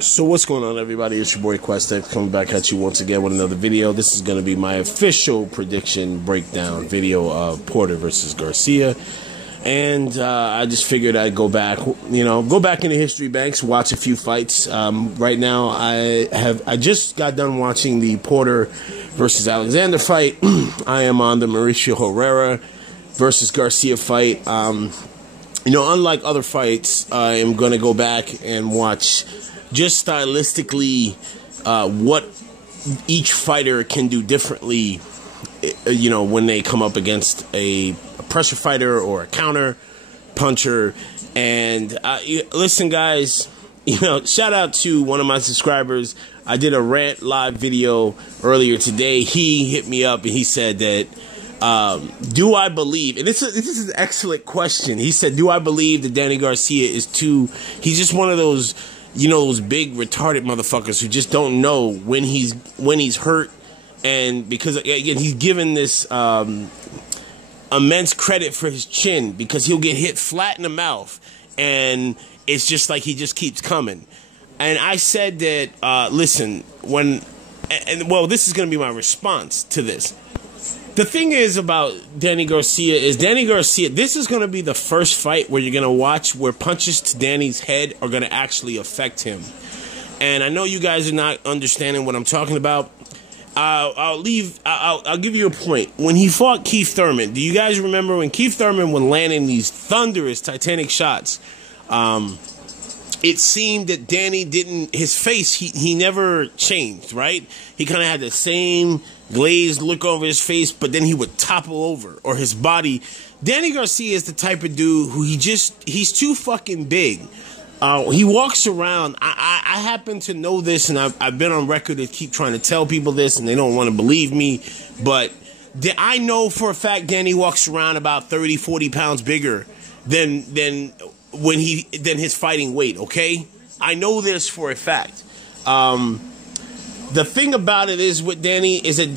So what's going on, everybody? It's your boy QuestX coming back at you once again with another video. This is going to be my official prediction breakdown video of Porter versus Garcia. And I just figured I'd go back, go back into history banks, watch a few fights. Right now, I just got done watching the Porter versus Alexander fight. I am on the Mauricio Herrera versus Garcia fight. Unlike other fights, I am going to go back and watch just stylistically what each fighter can do differently, when they come up against a pressure fighter or a counter puncher. And listen, guys, shout out to one of my subscribers. I did a rant live video earlier today. He hit me up and he said that, do I believe, and this is an excellent question. He said, do I believe that Danny Garcia is he's just one of those, those big retarded motherfuckers who just don't know when he's hurt. And because, again, he's given this immense credit for his chin, because he'll get hit flat in the mouth and it's just like he just keeps coming. And I said that, listen, this is going to be my response to this. The thing is about Danny Garcia, this is going to be the first fight where you're going to watch where punches to Danny's head are going to actually affect him. And I know you guys are not understanding what I'm talking about. I'll give you a point. When he fought Keith Thurman, do you guys remember when Keith Thurman was landing these thunderous Titanic shots? It seemed that Danny his face, he never changed, right? He kind of had the same glazed look over his face, but then he would topple over, or his body. Danny Garcia is the type of dude who he's too fucking big. He walks around. I happen to know this, and I've been on record to keep trying to tell people this, and they don't want to believe me, but I know for a fact Danny walks around about 30, 40 pounds bigger than his fighting weight, okay? I know this for a fact. The thing about it is with Danny is that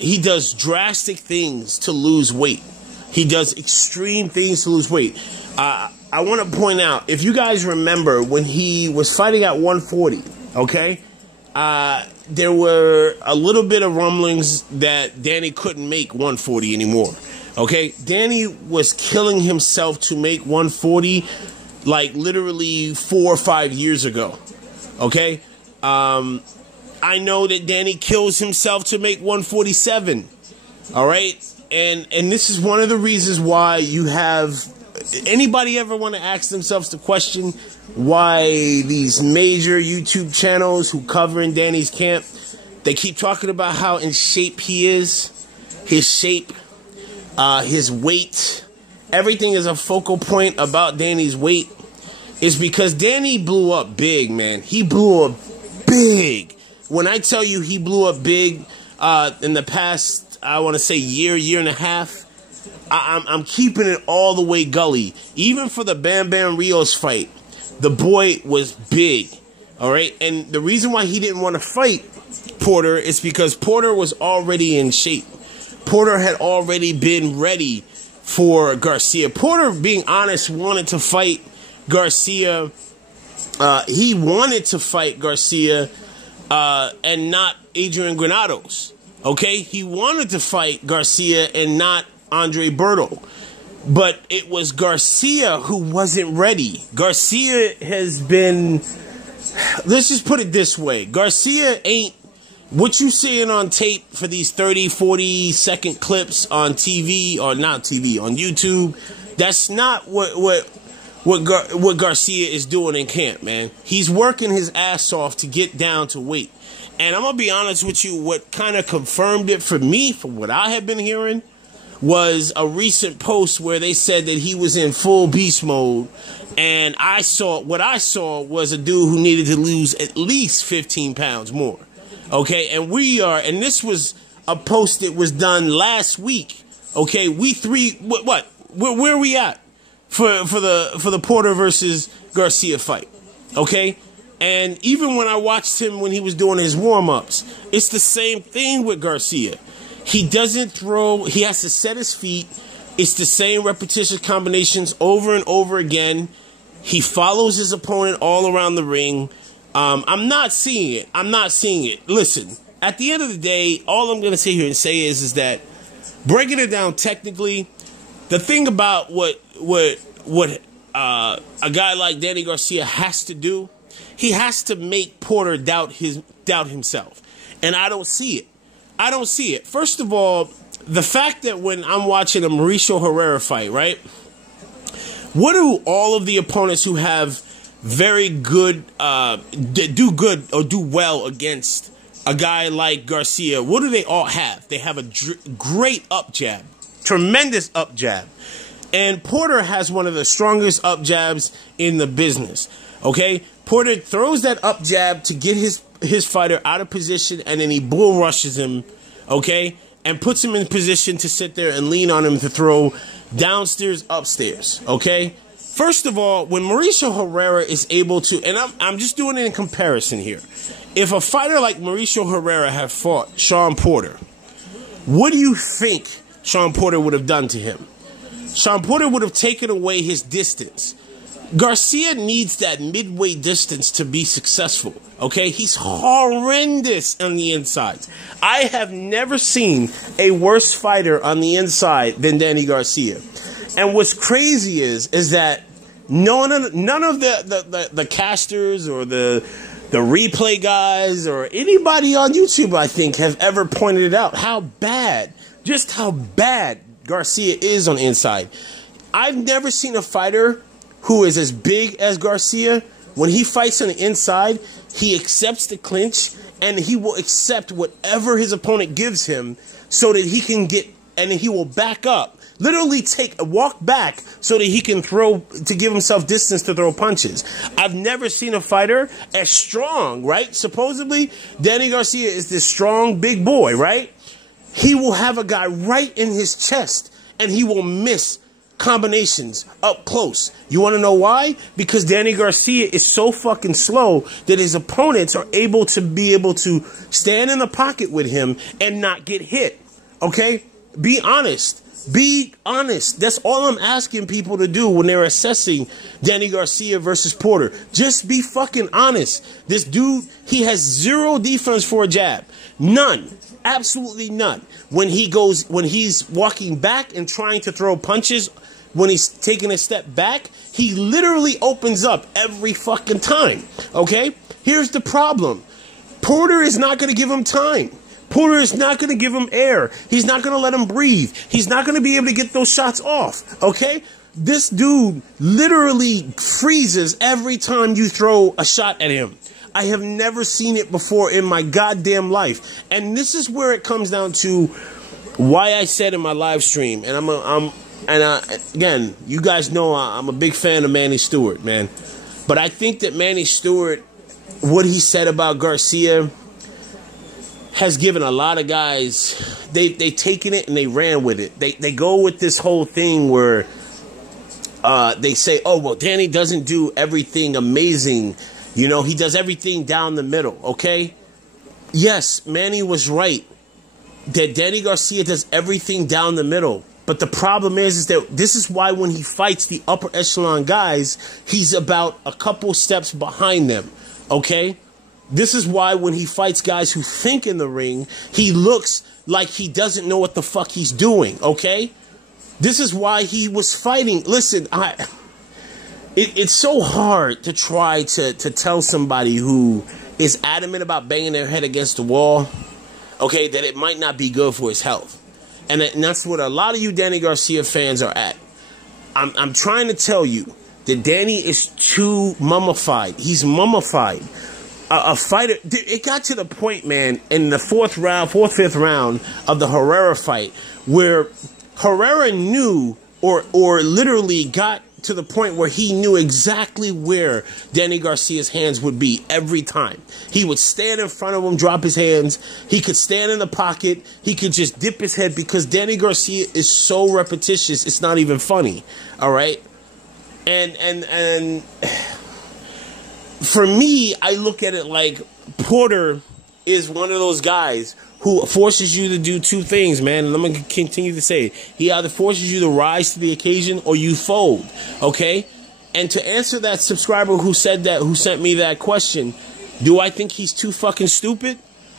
he does drastic things to lose weight. He does extreme things to lose weight. I want to point out, if you guys remember when he was fighting at 140, okay, there were a little bit of rumblings that Danny couldn't make 140 anymore. Okay, Danny was killing himself to make 140 like literally 4 or 5 years ago. Okay, I know that Danny kills himself to make 147. All right, and this is one of the reasons why you have anybody ever want to ask themselves the question why these major YouTube channels who cover in Danny's camp, they keep talking about how in shape he is, his shape. His weight, everything is a focal point about Danny's weight, is because Danny blew up big, man. He blew up big. When I tell you he blew up big in the past, I want to say year and a half, I'm keeping it all the way gully. Even for the Bam Bam Rios fight, the boy was big, all right? And the reason why he didn't want to fight Porter is because Porter was already in shape. Porter had already been ready for Garcia. Porter, being honest, wanted to fight Garcia. He wanted to fight Garcia and not Adrian Granados. Okay? He wanted to fight Garcia and not Andre Berto. But it was Garcia who wasn't ready. Garcia has been... Let's just put it this way. Garcia ain't what you seeing on tape for these 30, 40-second clips on TV, or not TV, on YouTube. That's not what Garcia is doing in camp, man. He's working his ass off to get down to weight. And I'm going to be honest with you, what kind of confirmed it for me, from what I have been hearing, was a recent post where they said that he was in full beast mode. And what I saw was a dude who needed to lose at least 15 pounds more. Okay, and this was a post that was done last week. Okay, where are we at for the Porter versus Garcia fight? Okay, and even when I watched him when he was doing his warm-ups, it's the same thing with Garcia. He doesn't throw, he has to set his feet. It's the same repetition combinations over and over again. He follows his opponent all around the ring. I'm not seeing it. I'm not seeing it. Listen, at the end of the day, all I'm going to sit here and say is that breaking it down technically, the thing about what a guy like Danny Garcia has to do, he has to make Porter doubt himself. And I don't see it. I don't see it. First of all, the fact that when I'm watching a Mauricio Herrera fight, right? What do all of the opponents who have very good, do good or do well against a guy like Garcia, what do they all have? They have a great up jab, tremendous up jab. And Porter has one of the strongest up jabs in the business, okay? Porter throws that up jab to get his fighter out of position, and then he bull rushes him, okay? And puts him in position to sit there and lean on him to throw downstairs, upstairs, okay? First of all, when Mauricio Herrera is able to, and I'm just doing it in comparison here. If a fighter like Mauricio Herrera had fought Shawn Porter, what do you think Shawn Porter would have done to him? Shawn Porter would have taken away his distance. Garcia needs that midway distance to be successful, okay? He's horrendous on the insides. I have never seen a worse fighter on the inside than Danny Garcia. And what's crazy is that none of the casters or the replay guys or anybody on YouTube, I think, have ever pointed out how bad Garcia is on the inside. I've never seen a fighter who is as big as Garcia. When he fights on the inside, he accepts the clinch and he will accept whatever his opponent gives him so that he can get, and he will back up, literally walk back so that he can to give himself distance to throw punches. I've never seen a fighter as strong, right? Supposedly, Danny Garcia is this strong big boy, right? He will have a guy right in his chest and he will miss combinations up close. You want to know why? Because Danny Garcia is so fucking slow that his opponents are able to stand in the pocket with him and not get hit. Okay? Be honest. Be honest. That's all I'm asking people to do when they're assessing Danny Garcia versus Porter. Just be fucking honest. This dude, he has zero defense for a jab. None. Absolutely none. When he's walking back and trying to throw punches, when he's taking a step back, he literally opens up every fucking time. Okay? Here's the problem. Porter is not going to give him time. Porter is not going to give him air. He's not going to let him breathe. He's not going to be able to get those shots off. Okay? This dude literally freezes every time you throw a shot at him. I have never seen it before in my goddamn life. And this is where it comes down to why I said in my live stream, and again, you guys know I'm a big fan of Manny Stewart, man. But I think that Manny Stewart, what he said about Garcia, has given a lot of guys, they've taken it and they ran with it. They go with this whole thing where they say, oh, well, Danny doesn't do everything amazing. You know, he does everything down the middle, okay? Yes, Manny was right that Danny Garcia does everything down the middle. But the problem is that this is why when he fights the upper echelon guys, he's about a couple steps behind them, okay? This is why when he fights guys who think in the ring, he looks like he doesn't know what the fuck he's doing, okay? This is why he was fighting. Listen, it's so hard to try to tell somebody who is adamant about banging their head against the wall, okay, that it might not be good for his health. And that's what a lot of you Danny Garcia fans are at. I'm trying to tell you that Danny is too mummified. He's mummified. A fighter, it got to the point, man, in the fifth round of the Herrera fight, where Herrera knew or literally got to the point where he knew exactly where Danny Garcia's hands would be every time. He would stand in front of him, drop his hands. He could stand in the pocket. He could just dip his head because Danny Garcia is so repetitious, it's not even funny. All right? And for me, I look at it like Porter is one of those guys who forces you to do two things, man. And I'm going to continue to say it. He either forces you to rise to the occasion or you fold, okay? And to answer that subscriber who said that, who sent me that question, do I think he's too fucking stupid?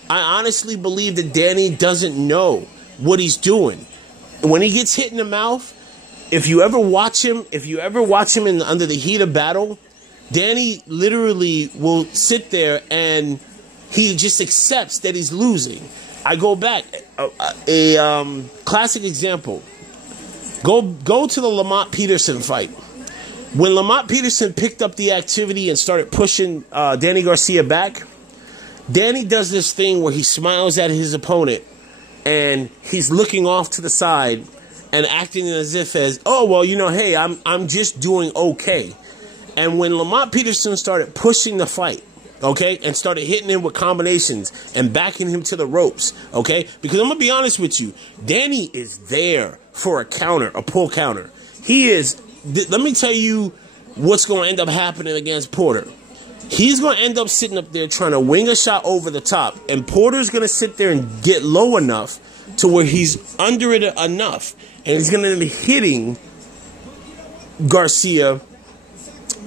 I honestly believe that Danny doesn't know what he's doing. When he gets hit in the mouth, if you ever watch him under the heat of battle, Danny literally will sit there and he just accepts that he's losing. I go back, a classic example. Go to the Lamont Peterson fight. When Lamont Peterson picked up the activity and started pushing Danny Garcia back, Danny does this thing where he smiles at his opponent and he's looking off to the side and acting as if oh, well, you know, hey, I'm just doing okay. And when Lamont Peterson started pushing the fight, okay, and started hitting him with combinations and backing him to the ropes, okay, because I'm going to be honest with you, Danny is there for a counter, a pull counter. He is, let me tell you what's going to end up happening against Porter. He's going to end up sitting up there trying to wing a shot over the top, and Porter's going to sit there and get low enough to where he's under it enough, and he's going to be hitting Garcia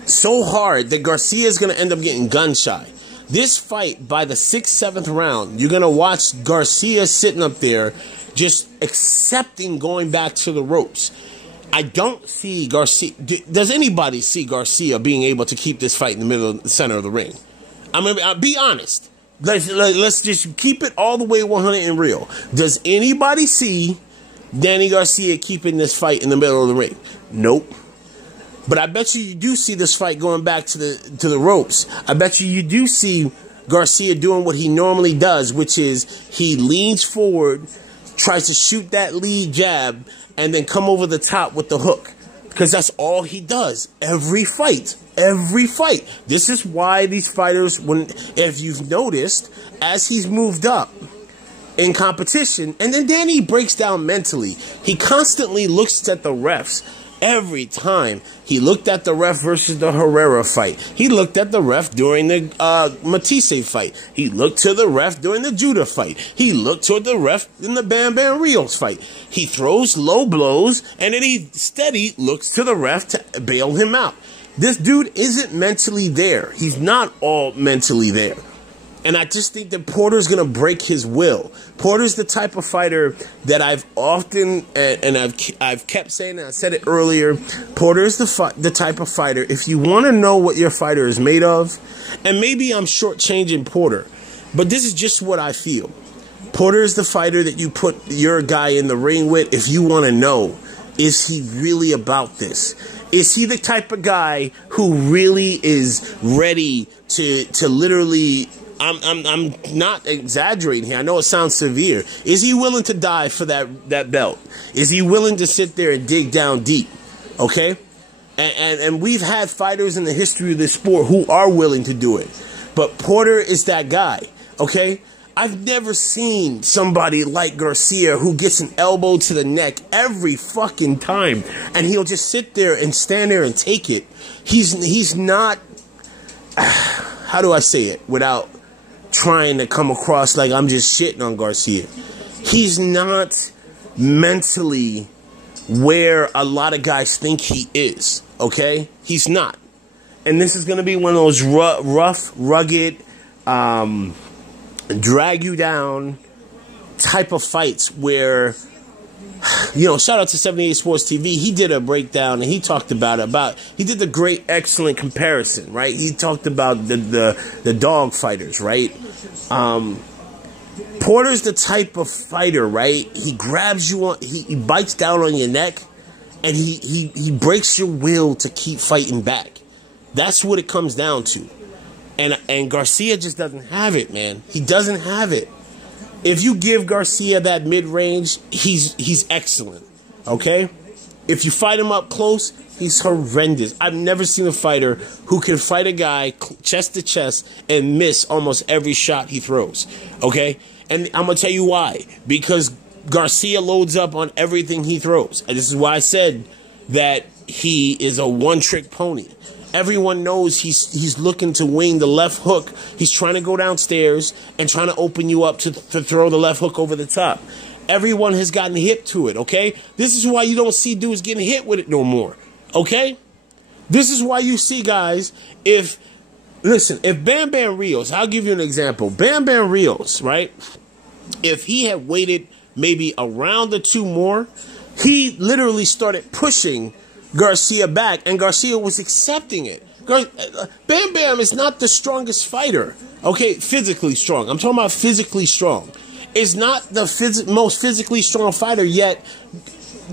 so hard that Garcia is going to end up getting gun shy. This fight, by the 6th, 7th round, you're going to watch Garcia sitting up there just accepting going back to the ropes. I don't see Garcia. Does anybody see Garcia being able to keep this fight in the middle, the center of the ring? I mean, I'll be honest. Let's just keep it all the way 100 and real. Does anybody see Danny Garcia keeping this fight in the middle of the ring? Nope. But I bet you do see this fight going back to the ropes. I bet you do see Garcia doing what he normally does, which is he leans forward, tries to shoot that lead jab, and then come over the top with the hook. Because that's all he does. Every fight. Every fight. This is why these fighters, if you've noticed, as he's moved up in competition, and then Danny breaks down mentally. He constantly looks at the refs. Every time. He looked at the ref versus the Herrera fight. He looked at the ref during the Matisse fight. He looked to the ref during the Judah fight. He looked toward the ref in the Bam Bam Rios fight. He throws low blows, and then he steady looks to the ref to bail him out. This dude isn't mentally there. He's not all mentally there. And I just think that Porter's going to break his will. Porter's the type of fighter that I've often, and I've kept saying, and I said it earlier, Porter's the type of fighter, if you want to know what your fighter is made of, and maybe I'm shortchanging Porter, but this is just what I feel. Porter is the fighter that you put your guy in the ring with if you want to know, is he really about this? Is he the type of guy who really is ready to literally... I'm not exaggerating here. I know it sounds severe. Is he willing to die for that belt? Is he willing to sit there and dig down deep? Okay? And we've had fighters in the history of this sport who are willing to do it. But Porter is that guy. Okay? I've never seen somebody like Garcia who gets an elbow to the neck every fucking time. And he'll just sit there and stand there and take it. He's not... How do I say it without... trying to come across like I'm just shitting on Garcia. He's not mentally where a lot of guys think he is, okay? He's not. And this is going to be one of those rough, rugged, drag you down type of fights where, you know, shout out to 78 Sports TV. He did a breakdown and he talked about he did the great, excellent comparison, right? He talked about the dog fighters, right? Porter's the type of fighter, right? He grabs you on, he bites down on your neck, and he breaks your will to keep fighting back. That's what it comes down to. And Garcia just doesn't have it, man. He doesn't have it. If you give Garcia that mid-range, he's excellent, okay? If you fight him up close, he's horrendous. I've never seen a fighter who can fight a guy chest to chest and miss almost every shot he throws, okay? And I'm going to tell you why. Because Garcia loads up on everything he throws. And this is why I said that he is a one-trick pony. Everyone knows he's looking to wing the left hook. He's trying to go downstairs and trying to open you up to throw the left hook over the top. Everyone has gotten hit to it, okay? This is why you don't see dudes getting hit with it no more, okay? This is why you see, guys, if Bam Bam Rios, I'll give you an example. Bam Bam Rios, right? If he had waited maybe a round or two more, he literally started pushing Garcia back, and Garcia was accepting it. Bam Bam is not the strongest fighter, okay? Physically strong. I'm talking about physically strong. Is not the most physically strong fighter, yet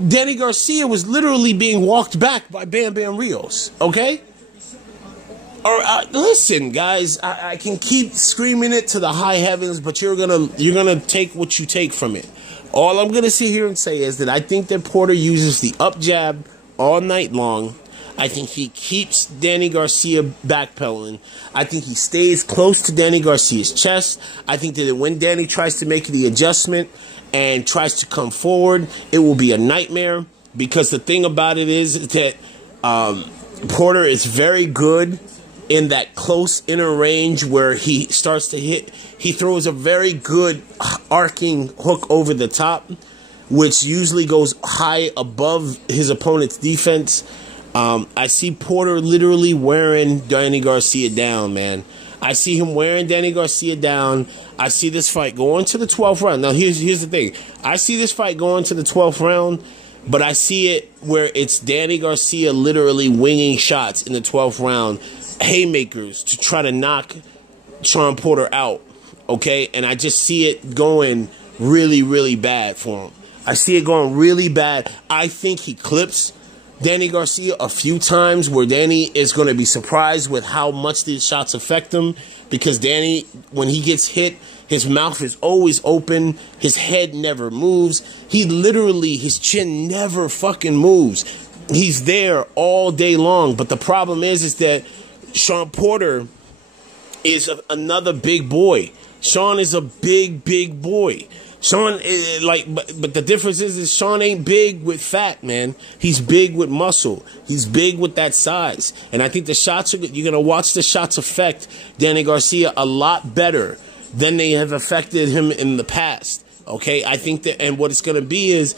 Danny Garcia was literally being walked back by Bam Bam Rios, okay? Or listen, guys, I can keep screaming it to the high heavens, but you're gonna take what you take from it. All I'm gonna sit here and say is that I think that Porter uses the up jab all night long. I think he keeps Danny Garcia backpedaling. I think he stays close to Danny Garcia's chest. I think that when Danny tries to make the adjustment and tries to come forward, it will be a nightmare. Because the thing about it is that Porter is very good in that close inner range where he starts to hit. He throws a very good arcing hook over the top, which usually goes high above his opponent's defense. I see Porter literally wearing Danny Garcia down, man. I see him wearing Danny Garcia down. I see this fight going to the 12th round. Now, here's the thing. I see this fight going to the 12th round, but I see it where it's Danny Garcia literally winging shots in the 12th round, haymakers to try to knock SHAWN Porter out, okay? And I just see it going really, really bad for him. I see it going really bad. I think he clips Danny Garcia a few times where Danny is going to be surprised with how much these shots affect him, because Danny, when he gets hit, his mouth is always open. His head never moves. He literally, his chin never fucking moves. He's there all day long. But the problem is that SHAWN Porter is another big boy. SHAWN is a big, big boy. SHAWN, but the difference is SHAWN ain't big with fat, man. He's big with muscle. He's big with that size. And I think the shots, you're going to watch the shots affect Danny Garcia a lot better than they have affected him in the past. Okay? I think that, and what it's going to be is,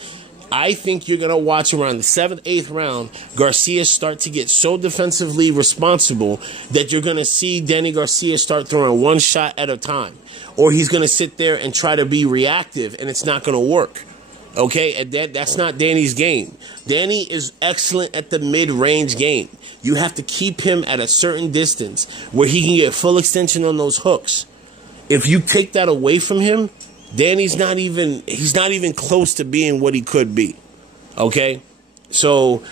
I think you're going to watch around the 7th, 8th round, Garcia start to get so defensively responsible that you're going to see Danny Garcia start throwing one shot at a time. Or he's going to sit there and try to be reactive, and it's not going to work. Okay? And that's not Danny's game. Danny is excellent at the mid-range game. You have to keep him at a certain distance where he can get full extension on those hooks. If you take that away from him, Danny's he's not even close to being what he could be. Okay? So,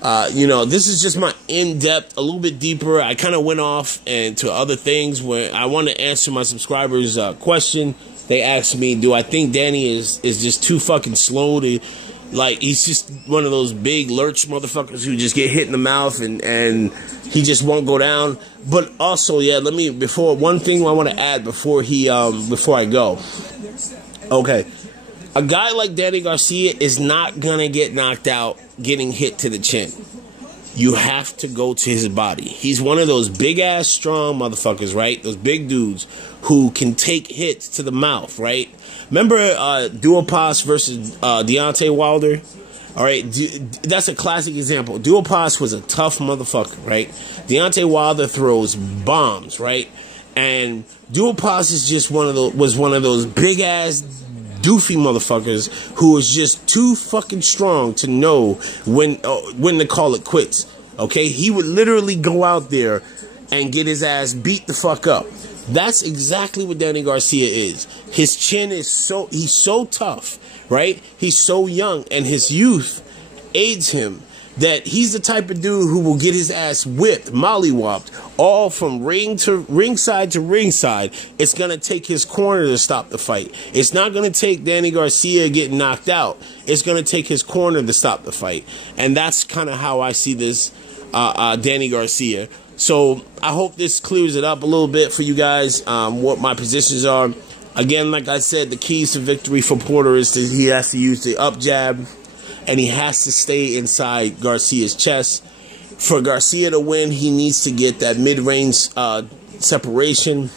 this is just my in-depth, a little bit deeper. I kind of went off into other things where I want to answer my subscribers' question. They asked me, do I think Danny is just too fucking slow to, like, he's just one of those big lurch motherfuckers who just get hit in the mouth and he just won't go down. But also, yeah, one thing I want to add before I go. Okay, a guy like Danny Garcia is not going to get knocked out getting hit to the chin. You have to go to his body. He's one of those big-ass, strong motherfuckers, right? Those big dudes who can take hits to the mouth, right? Remember Duhaupas versus Deontay Wilder? All right, that's a classic example. Duhaupas was a tough motherfucker, right? Deontay Wilder throws bombs, right? And Duhaupas is just was one of those big ass doofy motherfuckers who was just too fucking strong to know when to call it quits. Okay, he would literally go out there and get his ass beat the fuck up. That's exactly what Danny Garcia is. His chin is he's so tough, right? He's so young, and his youth aids him. That he's the type of dude who will get his ass whipped, mollywopped, all from ringside to ringside. It's going to take his corner to stop the fight. It's not going to take Danny Garcia getting knocked out. It's going to take his corner to stop the fight. And that's kind of how I see this Danny Garcia. So I hope this clears it up a little bit for you guys, what my positions are. Again, like I said, the keys to victory for Porter is that he has to use the up jab. And he has to stay inside Garcia's chest. For Garcia to win, he needs to get that mid-range separation.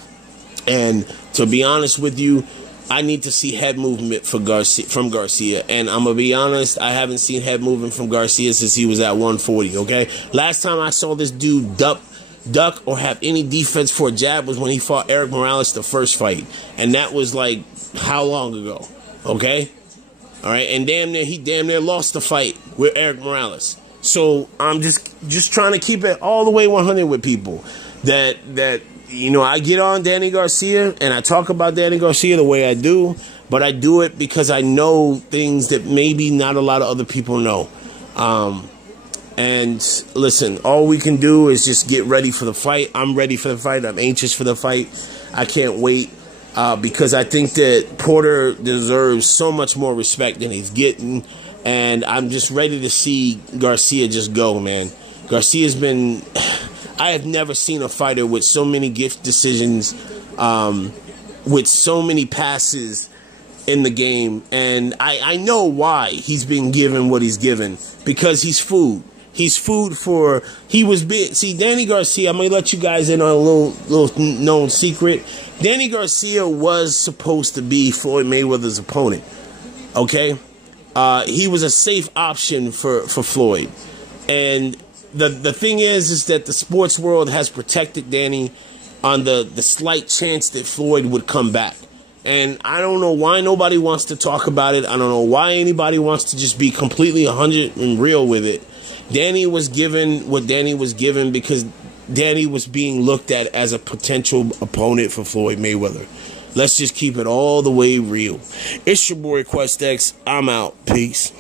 And to be honest with you, I need to see head movement from Garcia. And I'm going to be honest, I haven't seen head movement from Garcia since he was at 140, okay? Last time I saw this dude duck or have any defense for a jab was when he fought Eric Morales the first fight. And that was like how long ago, okay? All right, and he damn near lost the fight with Eric Morales. So I'm just trying to keep it all the way 100 with people. That you know, I get on Danny Garcia and I talk about Danny Garcia the way I do, but I do it because I know things that maybe not a lot of other people know. And listen, all we can do is just get ready for the fight. I'm ready for the fight. I'm anxious for the fight. I can't wait because I think that Porter deserves so much more respect than he's getting. And I'm just ready to see Garcia just go, man. Garcia's been... I have never seen a fighter with so many gift decisions, with so many passes in the game. And I know why he's been given what he's given. Because he's food. He's food for... He was big. See, Danny Garcia, I'm going to let you guys in on a little known secret. Danny Garcia was supposed to be Floyd Mayweather's opponent. Okay? He was a safe option for Floyd. And... The thing is that the sports world has protected Danny on the slight chance that Floyd would come back. And I don't know why nobody wants to talk about it. I don't know why anybody wants to just be completely 100 and real with it. Danny was given what Danny was given because Danny was being looked at as a potential opponent for Floyd Mayweather. Let's just keep it all the way real. It's your boy QuestX. I'm out. Peace.